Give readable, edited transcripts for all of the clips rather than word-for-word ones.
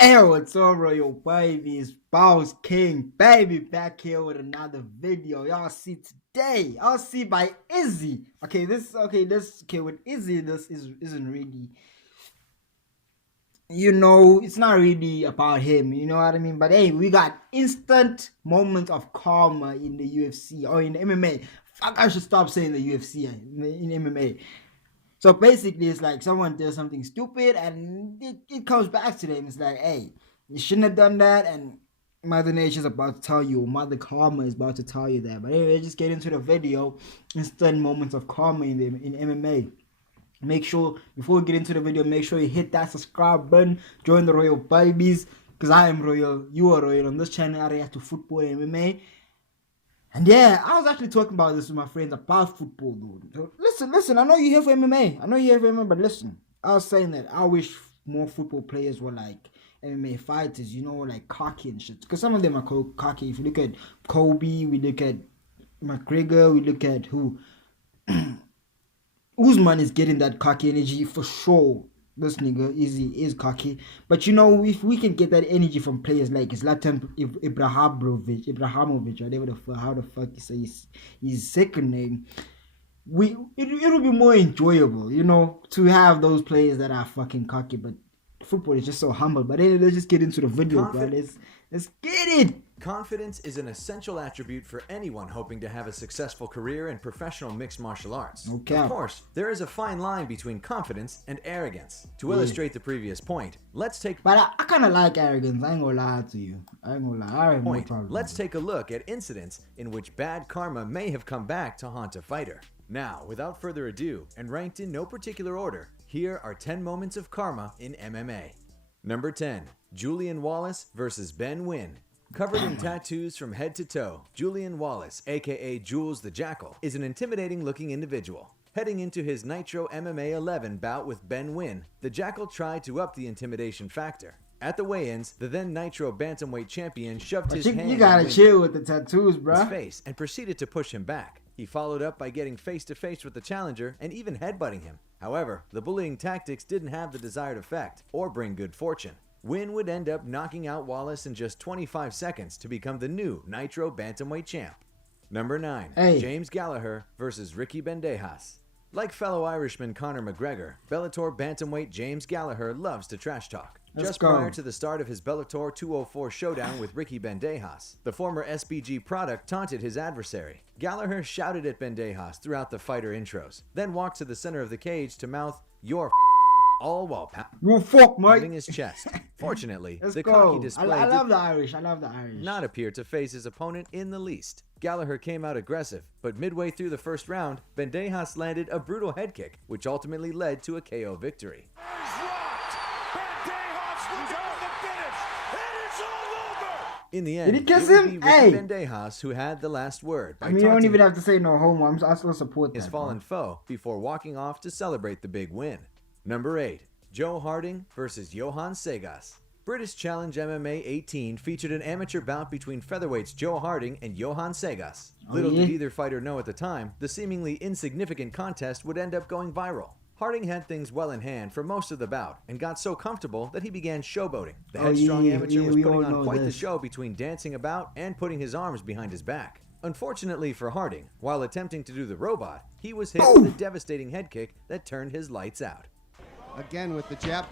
Hey, what's up, Royal Babies? Boss King, baby, back here with another video. Y'all see today, I'll see by Izzy. Okay, with Izzy, isn't really, it's not really about him, you know what I mean? But hey, we got instant moments of karma in the UFC or in MMA. Fuck, I should stop saying the UFC in MMA. So basically, it's like someone does something stupid and it comes back to them. It's like, hey, you shouldn't have done that. And Mother Nature's about to tell you, Mother Karma is about to tell you that. But anyway, just get into the video. Instant moments of karma in MMA. Make sure, before we get into the video, make sure you hit that subscribe button. Join the Royal Babies. Because I am Royal, you are Royal. On this channel, I react to football and MMA. And yeah, I was actually talking about this with my friends about football, dude. So listen, I know you're here for MMA. I know you're here for MMA, but listen, I was saying that I wish more football players were like MMA fighters, like cocky and shit. Because some of them are cocky. If you look at Kobe, we look at McGregor, we look at who? Usman is getting that cocky energy for sure. This nigga is cocky, but if we can get that energy from players like Zlatan Ibrahimovic, whatever how the fuck you say his second name, it'll be more enjoyable, to have those players that are fucking cocky. But football is just so humble. But anyway, let's just get into the video, bro. Let's get it. Confidence is an essential attribute for anyone hoping to have a successful career in professional mixed martial arts. Okay. Of course, there is a fine line between confidence and arrogance. To illustrate the previous point, let's take But I kind of like arrogance. I ain't gonna lie to you. I ain't gonna lie. I have no problem. Let's take a look at incidents in which bad karma may have come back to haunt a fighter. Now, without further ado, and ranked in no particular order, here are 10 moments of karma in MMA. Number 10. Julian Wallace versus Ben Nguyen. Covered in tattoos from head to toe, Julian Wallace, aka Jules the Jackal, is an intimidating looking individual. Heading into his Nitro MMA 11 bout with Ben Nguyen, the Jackal tried to up the intimidation factor. At the weigh-ins, the then Nitro Bantamweight champion shoved his hand you gotta chill with the tattoos, in bro. his face and proceeded to push him back. He followed up by getting face-to-face with the challenger and even headbutting him. However, the bullying tactics didn't have the desired effect or bring good fortune. Nguyen would end up knocking out Wallace in just 25 seconds to become the new Nitro Bantamweight champ. Number 9. Hey. James Gallagher versus Ricky Bandejas. Like fellow Irishman Conor McGregor, Bellator Bantamweight James Gallagher loves to trash talk. Just prior to the start of his Bellator 204 showdown with Ricky Bandejas, the former SBG product taunted his adversary. Gallagher shouted at Bandejas throughout the fighter intros, then walked to the center of the cage to mouth, "You're all while pounding his chest. Fortunately, the cocky display I love the Irish. I love the Irish. Not appear to phase his opponent in the least. Gallagher came out aggressive, but midway through the first round, Bandejas landed a brutal head kick, which ultimately led to a KO victory. In the end, did he kiss it would him? be Ricky Bandejas who had the last word. I mean, you don't even have to say no homo. I still support that. His fallen foe before walking off to celebrate the big win. Number 8. Joe Harding versus Johan Segas. British Challenge MMA 18 featured an amateur bout between featherweights Joe Harding and Johan Segas. Little did either fighter know at the time, the seemingly insignificant contest would end up going viral. Harding had things well in hand for most of the bout and got so comfortable that he began showboating. The headstrong amateur was putting on quite the show between dancing about and putting his arms behind his back. Unfortunately for Harding, while attempting to do the robot, he was hit with a devastating head kick that turned his lights out. Again with the jab.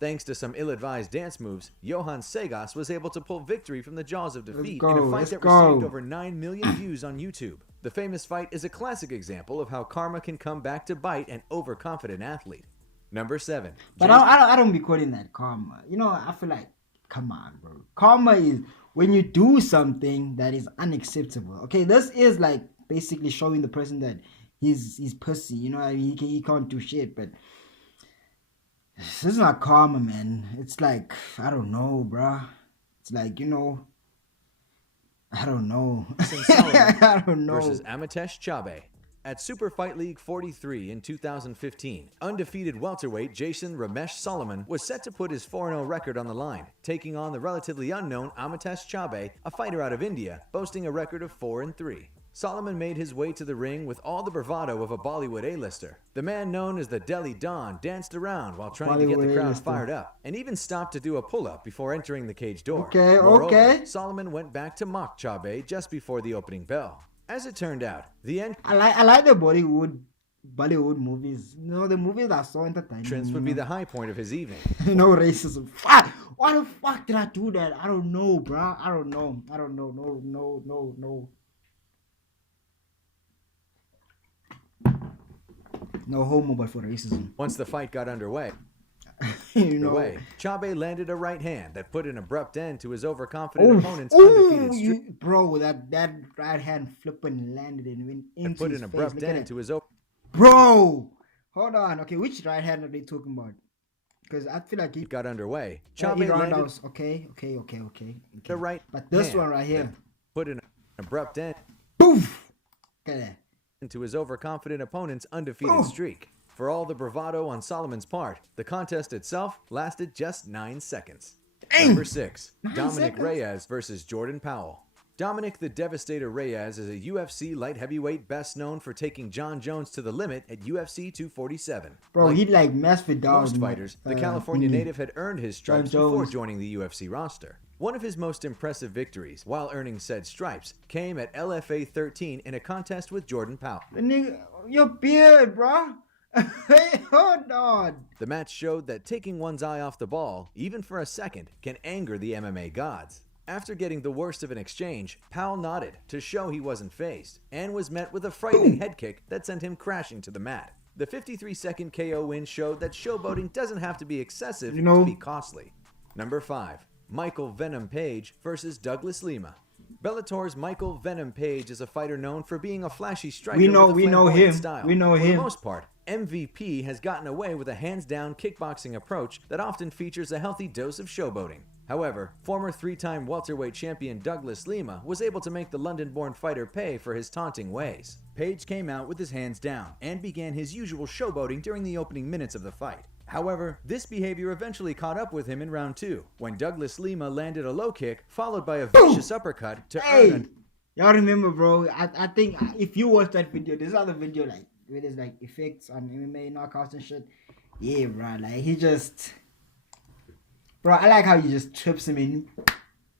Thanks to some ill-advised dance moves, Johan Segas was able to pull victory from the jaws of defeat in a fight that received over 9 million views on YouTube. The famous fight is a classic example of how karma can come back to bite an overconfident athlete. Number 7. But I don't be quoting that karma. I feel like, come on, bro. Karma is when you do something that is unacceptable. Okay, this is like basically showing the person that he's pussy. He can't do shit. But this is not karma, man. It's like, I don't know, bruh. It's like, I don't know. I don't know. Versus Amitesh Chabe. At Super Fight League 43 in 2015, undefeated welterweight Jason Ramesh Solomon was set to put his 4-0 record on the line, taking on the relatively unknown Amitesh Chabe, a fighter out of India, boasting a record of 4-3. Solomon made his way to the ring with all the bravado of a Bollywood A-lister. The man known as the Delhi Don danced around while trying to get the crowd fired up, and even stopped to do a pull-up before entering the cage door. Moreover, Solomon went back to mock Chabe just before the opening bell. As it turned out, the I like the Bollywood movies. You know, the movies are so entertaining. entrance would be the high point of his evening. No racism. Fuck! Why the fuck did I do that? I don't know, bro. I don't know. No. No homo, but for racism. Once the fight got underway, Chabe landed a right hand that put an abrupt end to his overconfident opponent's undefeated streak. Bro, that right hand flipping landed and went into his face. Abrupt end to his Bro! Hold on. Okay, which right hand are they talking about? Because I feel like he got underway. Chabe landed. Okay. The right, but this one right here put an abrupt end. Poof! Okay. Into his overconfident opponent's undefeated streak. For all the bravado on Solomon's part, the contest itself lasted just 9 seconds. Number 6, Dominic Reyes versus Jordan Powell. Dominic the Devastator Reyes is a UFC light heavyweight best known for taking John Jones to the limit at UFC 247. Bro, he'd like mess with most fighters, the California native had earned his stripes before joining the UFC roster. One of his most impressive victories, while earning said stripes, came at LFA 13 in a contest with Jordan Powell. Your beard, bro. Hey, hold on. The match showed that taking one's eye off the ball, even for a second, can anger the MMA gods. After getting the worst of an exchange, Powell nodded to show he wasn't fazed, and was met with a frightening head kick that sent him crashing to the mat. The 53-second KO win showed that showboating doesn't have to be excessive to be costly. Number 5, Michael Venom Page versus Douglas Lima. Bellator's Michael Venom Page is a fighter known for being a flashy striker we know him. style. We know him. For the most part, MVP has gotten away with a hands-down kickboxing approach that often features a healthy dose of showboating. However, former 3-time welterweight champion Douglas Lima was able to make the London-born fighter pay for his taunting ways. Page came out with his hands down and began his usual showboating during the opening minutes of the fight. However, this behavior eventually caught up with him in round 2, when Douglas Lima landed a low kick followed by a vicious uppercut to earn Y'all remember, bro, I think if you watch that video, there's other video like where there's like effects on MMA knockouts and shit. Yeah, bro, like he just... Bro, I like how he just trips him in.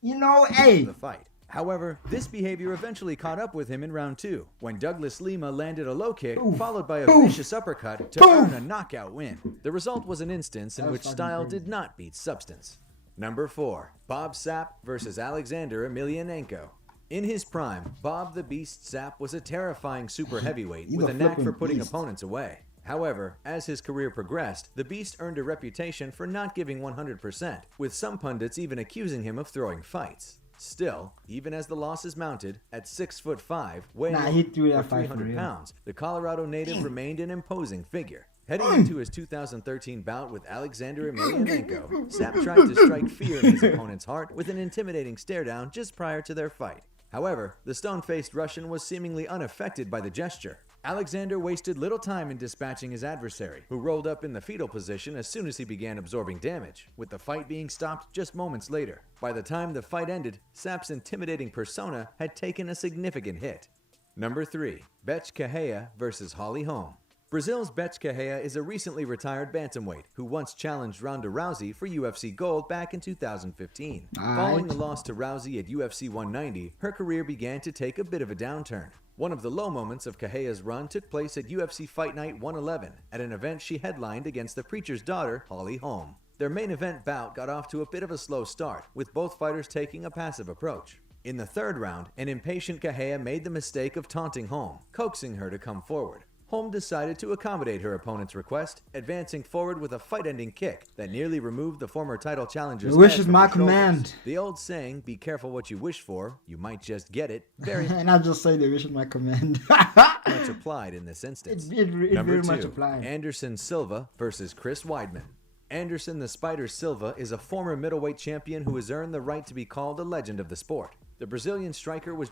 You know, hey. The fight. However, this behavior eventually caught up with him in round 2, when Douglas Lima landed a low kick followed by a vicious uppercut to earn a knockout win. The result was an instance in which style did not beat substance. Number 4, Bob Sapp versus Alexander Emelianenko. In his prime, Bob the Beast Sapp was a terrifying super heavyweight with a knack for putting opponents away. However, as his career progressed, the Beast earned a reputation for not giving 100%, with some pundits even accusing him of throwing fights. Still, even as the losses mounted, at 6'5", weighing over 300 pounds, the Colorado native remained an imposing figure. Heading into his 2013 bout with Alexander Emelianenko, Sapp tried to strike fear in his opponent's heart with an intimidating stare-down just prior to their fight. However, the stone-faced Russian was seemingly unaffected by the gesture. Alexander wasted little time in dispatching his adversary, who rolled up in the fetal position as soon as he began absorbing damage, with the fight being stopped just moments later. By the time the fight ended, Sapp's intimidating persona had taken a significant hit. Number 3, Betch Correia versus Holly Holm. Brazil's Betch Correia is a recently retired bantamweight who once challenged Ronda Rousey for UFC gold back in 2015. Following the loss to Rousey at UFC 190, her career began to take a bit of a downturn. One of the low moments of Correia's run took place at UFC Fight Night 111 at an event she headlined against the preacher's daughter, Holly Holm. Their main event bout got off to a bit of a slow start, with both fighters taking a passive approach. In the third round, an impatient Correia made the mistake of taunting Holm, coaxing her to come forward. Holm decided to accommodate her opponent's request, advancing forward with a fight-ending kick that nearly removed the former title challenger's wish is head from my her shoulders. command. The old saying, be careful what you wish for, you might just get it, very and I just say the wish is my command. much applied in this instance. It Number very 2, much applied. Anderson Silva versus Chris Weidman. Anderson the Spider Silva is a former middleweight champion who has earned the right to be called a legend of the sport. The Brazilian striker was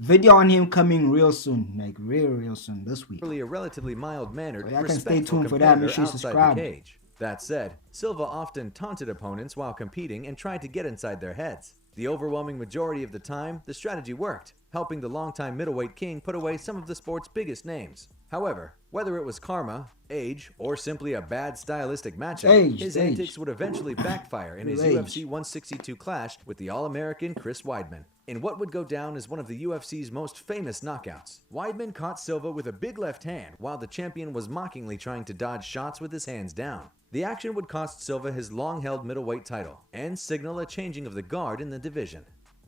Video on him coming real soon, like real soon this week. a relatively mild-mannered, I can stay respectful tuned for that. competitor Make sure you outside subscribe. the cage. That said, Silva often taunted opponents while competing and tried to get inside their heads. The overwhelming majority of the time, the strategy worked, helping the longtime middleweight king put away some of the sport's biggest names. However, whether it was karma, age, or simply a bad stylistic matchup, his antics would eventually backfire in his UFC 162 clash with the All-American Chris Weidman. In what would go down as one of the UFC's most famous knockouts, Weidman caught Silva with a big left hand while the champion was mockingly trying to dodge shots with his hands down. The action would cost Silva his long-held middleweight title and signal a changing of the guard in the division.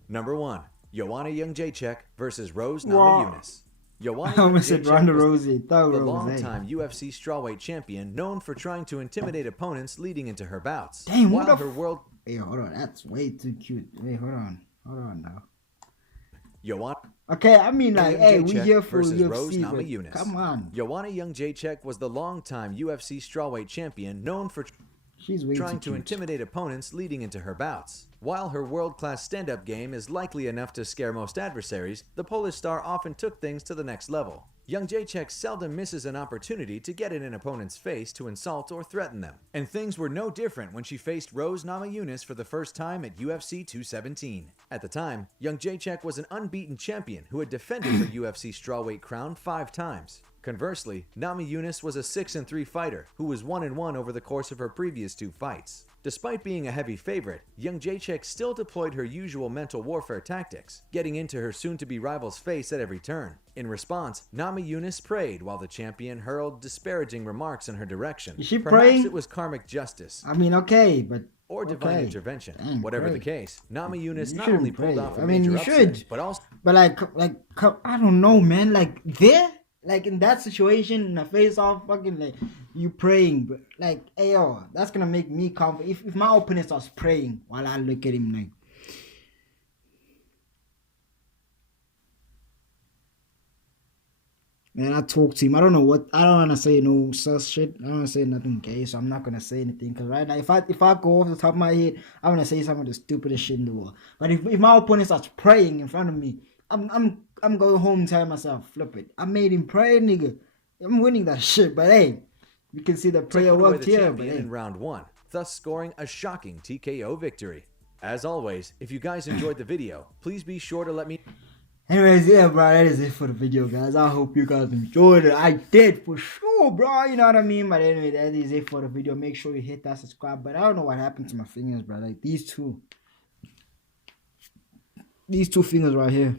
Number 1. Joanna Jędrzejczyk versus Rose Namajunas. Joanna Jędrzejczyk was the long-time UFC strawweight champion known for trying to intimidate opponents leading into her bouts. Damn, while her world... Hey, hold on, that's way too cute. Wait, hold on now. Joanna... Okay, I mean, like, hey, we here for versus UFC, Rose but Namajunas. come on. Joanna Jędrzejczyk was the long-time UFC strawweight champion known for trying to intimidate opponents leading into her bouts. While her world-class stand-up game is likely enough to scare most adversaries, the Polish star often took things to the next level. Jędrzejczyk seldom misses an opportunity to get in an opponent's face to insult or threaten them. And things were no different when she faced Rose Namajunas for the first time at UFC 217. At the time, Jędrzejczyk was an unbeaten champion who had defended her UFC strawweight crown 5 times. Conversely, Namajunas was a 6-3 fighter who was 1-1 over the course of her previous 2 fights. Despite being a heavy favorite, Jędrzejczyk still deployed her usual mental warfare tactics, getting into her soon-to-be rival's face at every turn. In response, Namajunas prayed while the champion hurled disparaging remarks in her direction. Is she Perhaps praying? it was karmic justice. I mean, okay, but... Or divine intervention. Dang, whatever the case, Namajunas not only pulled off a I mean, major you upset, should. but also... But like, I don't know, man. Like, like in that situation, in a face-off, fucking, like, you praying, but like, hey, yo, that's gonna make me confident. If my opponent starts praying while I look at him, like, man, I talk to him. I don't want to say no sus shit. I don't want to say nothing gay, so I'm not gonna say anything. Cause right now, if I go off the top of my head, I'm gonna say some of the stupidest shit in the world. But if my opponent starts praying in front of me, I'm going home and telling myself, flip it. I made him pray, nigga. I'm winning that shit. But hey, you can see the prayer worked here. But hey, in round 1, thus scoring a shocking TKO victory. As always, if you guys enjoyed the video, please be sure to let me... Anyways, yeah, bro, that is it for the video, guys. I hope you guys enjoyed it. I did, for sure, bro. You know what I mean? But anyway, that is it for the video. Make sure you hit that subscribe button. I don't know what happened to my fingers, bro. Like, these two fingers right here.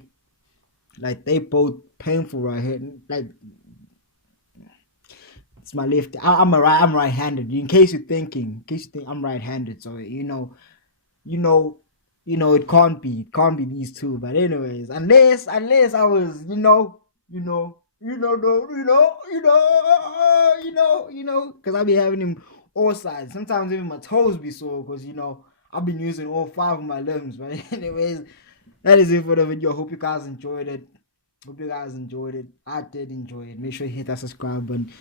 Like, they both painful right here. Like, it's my left. I'm right-handed. In case you're thinking, I'm right-handed. So, you know, it can't be these two. But anyways, unless I was, because I be having him all sides. Sometimes even my toes be sore because, I've been using all 5 of my limbs. But anyways, that is it for the video. Hope you guys enjoyed it. I did enjoy it. Make sure you hit that subscribe button.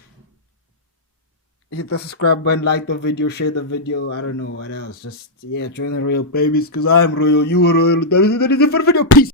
Like the video, share the video. I don't know what else. Just, yeah, join the royal babies because I'm royal. You are royal. That is it for the video. Peace.